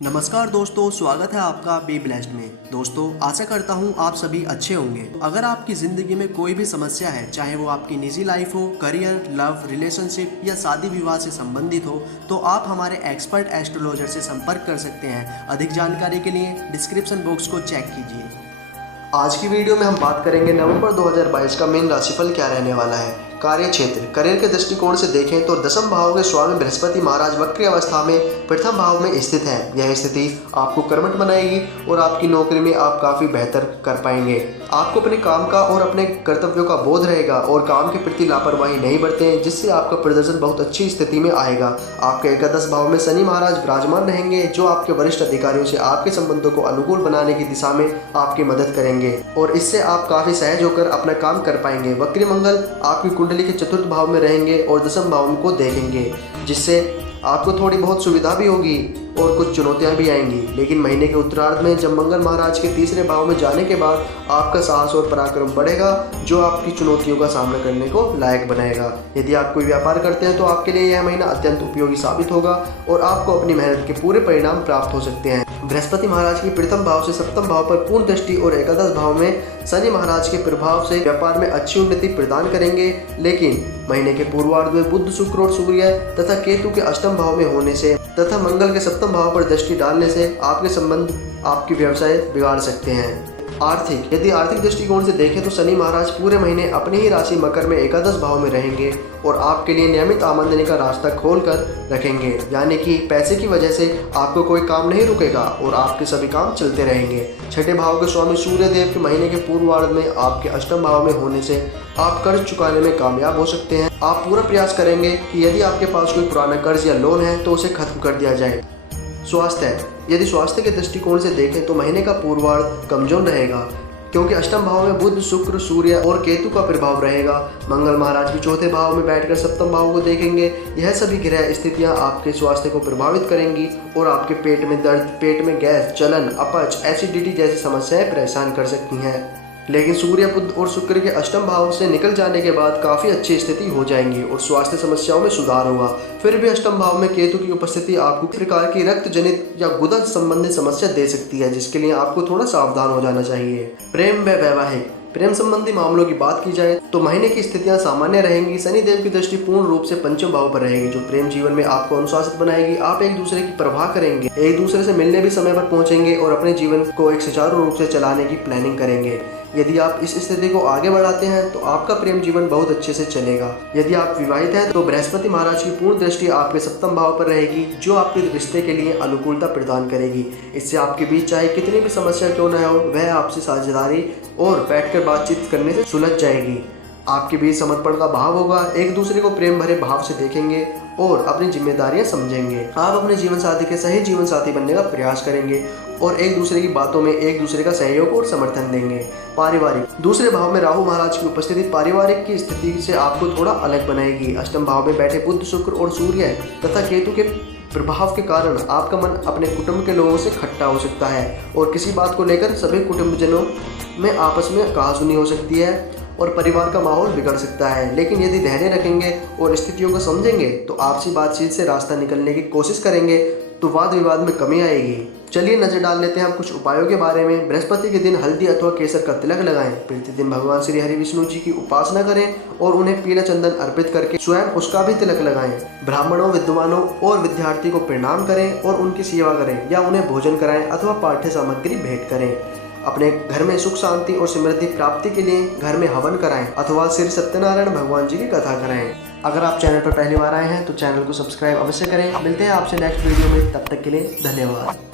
नमस्कार दोस्तों, स्वागत है आपका बी ब्लेस्ड में। दोस्तों, आशा करता हूँ आप सभी अच्छे होंगे। अगर आपकी जिंदगी में कोई भी समस्या है, चाहे वो आपकी निजी लाइफ हो, करियर, लव, रिलेशनशिप या शादी विवाह से संबंधित हो, तो आप हमारे एक्सपर्ट एस्ट्रोलॉजर से संपर्क कर सकते हैं। अधिक जानकारी के लिए डिस्क्रिप्शन बॉक्स को चेक कीजिए। आज की वीडियो में हम बात करेंगे नवंबर 2022 का मेन राशिफल क्या रहने वाला है। कार्य क्षेत्र, करियर के दृष्टिकोण से देखें तो दशम भाव के स्वामी बृहस्पति महाराज वक्री अवस्था में प्रथम भाव में स्थित है। यह स्थिति आपको कर्मठ बनाएगी और आपकी नौकरी में आप काफी बेहतर कर पाएंगे। आपको अपने काम का और अपने कर्तव्यों का बोध रहेगा और काम के प्रति लापरवाही नहीं बरतें, जिससे आपका प्रदर्शन बहुत अच्छी स्थिति में आएगा। आपके एकादश भाव में शनि महाराज विराजमान रहेंगे, जो आपके वरिष्ठ अधिकारियों से आपके संबंधों को अनुकूल बनाने की दिशा में आपकी मदद करेंगे और इससे आप काफी सहज होकर अपना काम कर पाएंगे। वक्री मंगल आपकी कुंडली के चतुर्थ भाव में रहेंगे और दशम भाव को देखेंगे, जिससे आपको थोड़ी बहुत सुविधा भी होगी और कुछ चुनौतियां भी आएंगी। लेकिन महीने के उत्तरार्ध में जब मंगल महाराज के तीसरे भाव में जाने के बाद आपका साहस और पराक्रम बढ़ेगा, जो आपकी चुनौतियों का सामना करने को लायक बनाएगा। यदि आप कोई व्यापार करते हैं तो आपके लिए यह महीना अत्यंत उपयोगी साबित होगा और आपको अपनी मेहनत के पूरे परिणाम प्राप्त हो सकते हैं। बृहस्पति महाराज की प्रथम भाव से सप्तम भाव पर पूर्ण दृष्टि और एकादश भाव में शनि महाराज के प्रभाव से व्यापार में अच्छी उन्नति प्रदान करेंगे। लेकिन महीने के पूर्वार्ध में बुध, शुक्र और सूर्य तथा केतु के अष्टम भाव में होने से तथा मंगल के सप्तम भाव पर दृष्टि डालने से आपके संबंध आपके व्यवसाय बिगाड़ सकते हैं। आर्थिक, यदि आर्थिक दृष्टिकोण से देखें तो शनि महाराज पूरे महीने अपनी ही राशि मकर में एकादश भाव में रहेंगे और आपके लिए नियमित आमदनी का रास्ता खोल कर रखेंगे। यानी कि पैसे की वजह से आपको कोई काम नहीं रुकेगा और आपके सभी काम चलते रहेंगे। छठे भाव के स्वामी सूर्य देव के महीने के पूर्वार्ध में आपके अष्टम भाव में होने से आप कर्ज चुकाने में कामयाब हो सकते हैं। आप पूरा प्रयास करेंगे कि यदि आपके पास कोई पुराना कर्ज या लोन है तो उसे खत्म कर दिया जाए। स्वास्थ्य, यदि स्वास्थ्य के दृष्टिकोण से देखें तो महीने का पूर्वार्ध कमजोर रहेगा, क्योंकि अष्टम भाव में बुध, शुक्र, सूर्य और केतु का प्रभाव रहेगा। मंगल महाराज भी चौथे भाव में बैठकर सप्तम भाव को देखेंगे। यह सभी ग्रह स्थितियां आपके स्वास्थ्य को प्रभावित करेंगी और आपके पेट में दर्द, पेट में गैस, जलन, अपच, एसिडिटी जैसी समस्याएं परेशान कर सकती हैं। लेकिन सूर्य, बुध और शुक्र के अष्टम भाव से निकल जाने के बाद काफ़ी अच्छी स्थिति हो जाएंगी और स्वास्थ्य समस्याओं में सुधार होगा। फिर भी अष्टम भाव में केतु की उपस्थिति आपको किसी प्रकार की रक्त जनित या गुदा संबंधित समस्या दे सकती है, जिसके लिए आपको थोड़ा सावधान हो जाना चाहिए। प्रेम व वैवाहिक, प्रेम संबंधी मामलों की बात की जाए तो महीने की स्थितियां सामान्य रहेंगी। शनि देव की दृष्टि पूर्ण रूप से पंचम भाव पर रहेगी, जो प्रेम जीवन में आपको अनुशासित बनाएगी। आप एक दूसरे की परवाह करेंगे, एक दूसरे से मिलने भी समय पर पहुंचेंगे और अपने जीवन को एक सुचारू रूप से चलाने की प्लानिंग करेंगे। यदि आप इस स्थिति को आगे बढ़ाते हैं तो आपका प्रेम जीवन बहुत अच्छे से चलेगा। यदि आप विवाहित हैं तो बृहस्पति महाराज की पूर्ण दृष्टि आपके सप्तम भाव पर रहेगी, जो आपके रिश्ते के लिए अनुकूलता प्रदान करेगी। इससे आपके बीच चाहे कितनी भी समस्या क्यों न हो, वह आपसी साझेदारी और बैठकर बातचीत करने से सुलझ जाएगी। आपके बीच समर्पण का भाव होगा, एक दूसरे को प्रेम भरे भाव से देखेंगे और अपनी जिम्मेदारियां समझेंगे। आप अपने जीवन साथी के सही जीवन साथी बनने का प्रयास करेंगे और एक दूसरे की बातों में एक दूसरे का सहयोग और समर्थन देंगे। पारिवारिक, दूसरे भाव में राहु महाराज की उपस्थिति पारिवारिक की स्थिति से आपको थोड़ा अलग बनाएगी। अष्टम भाव में बैठे बुध, शुक्र और सूर्य तथा केतु के प्रभाव के कारण आपका मन अपने कुटुंब के लोगों से खट्टा हो सकता है और किसी बात को लेकर सभी कुटुंबजनों में आपस में कहासुनी हो सकती है और परिवार का माहौल बिगड़ सकता है। लेकिन यदि धैर्य रखेंगे और स्थितियों को समझेंगे तो आपसी बातचीत से रास्ता निकलने की कोशिश करेंगे तो वाद विवाद में कमी आएगी। चलिए नजर डाल लेते हैं हम कुछ उपायों के बारे में। बृहस्पति के दिन हल्दी अथवा केसर का तिलक लगाएं। प्रतिदिन भगवान श्री हरि विष्णु जी की उपासना करें और उन्हें पीला चंदन अर्पित करके स्वयं उसका भी तिलक लगाएं। ब्राह्मणों, विद्वानों और विद्यार्थी को प्रणाम करें और उनकी सेवा करें या उन्हें भोजन कराएं अथवा पाठ्य सामग्री भेंट करें। अपने घर में सुख, शांति और समृद्धि प्राप्ति के लिए घर में हवन कराएं अथवा श्री सत्यनारायण भगवान जी की कथा कराएं। अगर आप चैनल पर पहली बार आए हैं तो चैनल को सब्सक्राइब अवश्य करें। मिलते हैं आपसे नेक्स्ट वीडियो में, तब तक के लिए धन्यवाद।